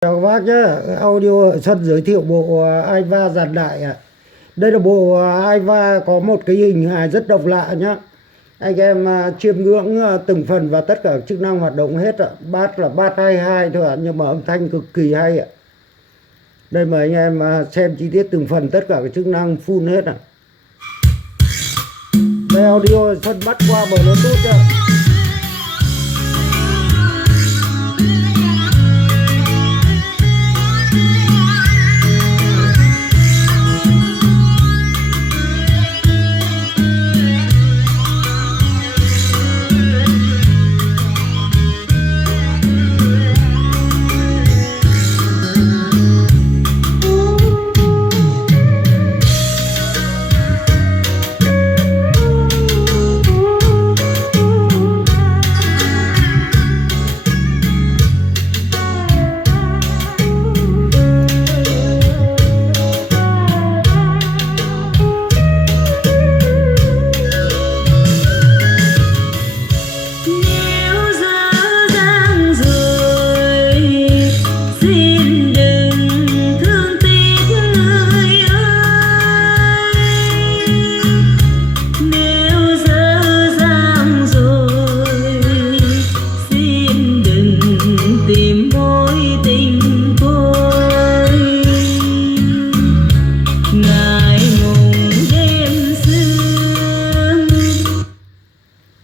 Chào các bác nhé, audio ở sân giới thiệu bộ Aiva dàn đại ạ. Đây là bộ Aiva có một cái hình hài rất độc lạ nhá. Anh em chiêm ngưỡng từng phần và tất cả chức năng hoạt động hết ạ. Bass là bass 22 thôi ạ, nhưng mà âm thanh cực kỳ hay ạ. Đây mời anh em xem chi tiết từng phần, tất cả các chức năng full hết ạ. Đây audio sân bắt qua Bluetooth ạ.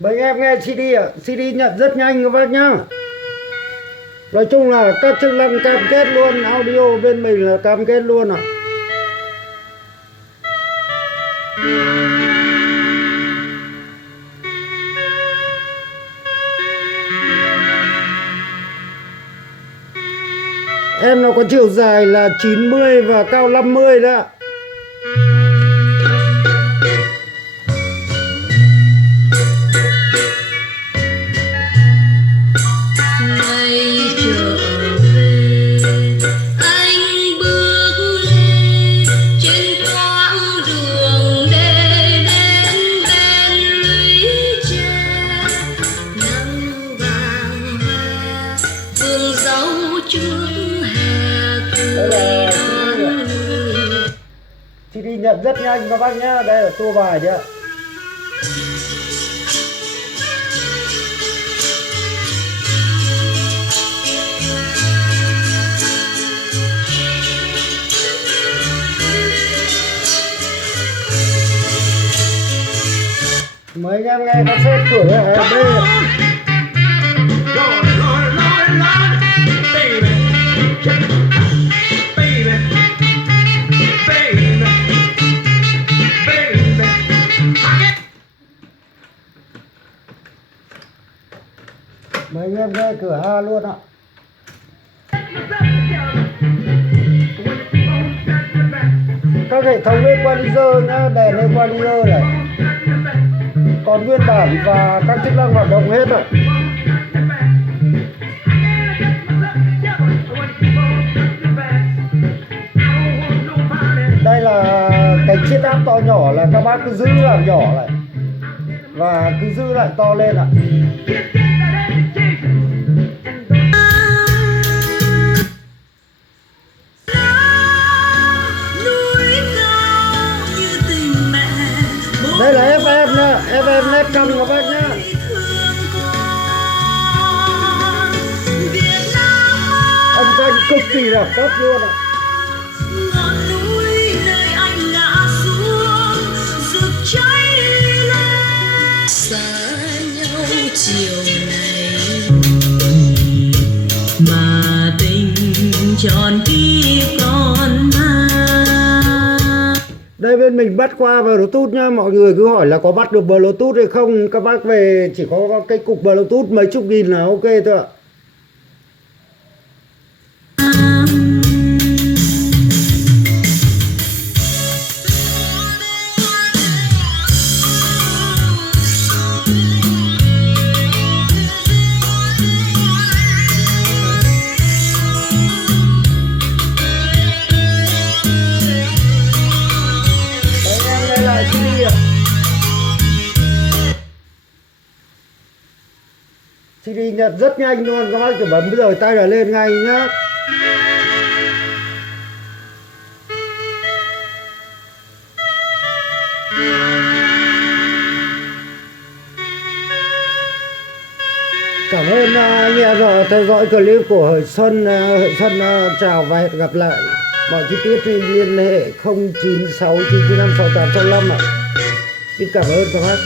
Mấy anh em nghe CD ạ, CD nhận rất nhanh các bác nhá. Nói chung là các chức năng cam kết luôn, audio bên mình là cam kết luôn ạ. Em nó có chiều dài là 90 và cao 50 đó ạ. CD nhận rất nhanh các bác nhé. Đây là tua bài đấy ạ. Mấy anh em nghe cassette của HB. Mấy anh em nghe cửa A luôn ạ. Các hệ thống equalizer nhá, đèn equalizer này còn nguyên bản và các chức năng hoạt động hết rồi. Đây là cái chiết áp to nhỏ là các bác cứ giữ làm nhỏ lại và cứ giữ lại to lên ạ. Đây là FM nha, FM nét căm các bác nhá. Âm thanh cực kỳ là tốt luôn ạ. Chiều này mà tình tròn khi còn đây bên mình bắt qua Bluetooth nhá. Mọi người cứ hỏi là có bắt được Bluetooth hay không. Các bác về chỉ có cái cục Bluetooth mấy chục nghìn là ok thôi ạ. CD nhận rất nhanh luôn, các bác chỉ bấm rời tay là lên ngay nhá. Cảm ơn anh em đã theo dõi clip của Hợi Xuân. Hợi Xuân chào và hẹn gặp lại. Mọi chi tiết thì liên hệ 0969956865 ạ. Xin cảm ơn các bác.